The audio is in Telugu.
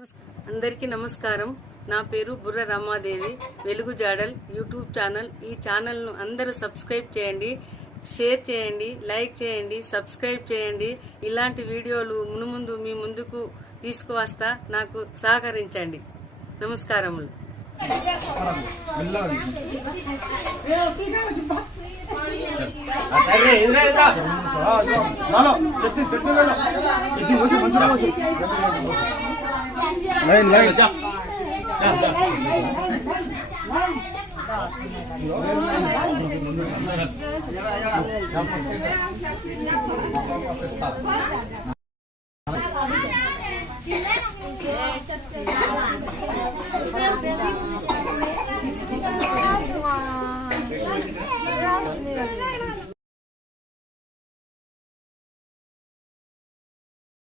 అందరికీ నమస్కారం. నా పేరు బుర్ర రామాదేవి. వెలుగు జాడల్ యూట్యూబ్ ఛానల్. ఈ ఛానల్ ను అందరూ సబ్స్క్రైబ్ చేయండి, షేర్ చేయండి, లైక్ చేయండి, సబ్స్క్రైబ్ చేయండి. ఇలాంటి వీడియోలు మునుముందు మీ ముందుకు తీసుకువస్తా. నాకు సహకరించండి. నమస్కారములు.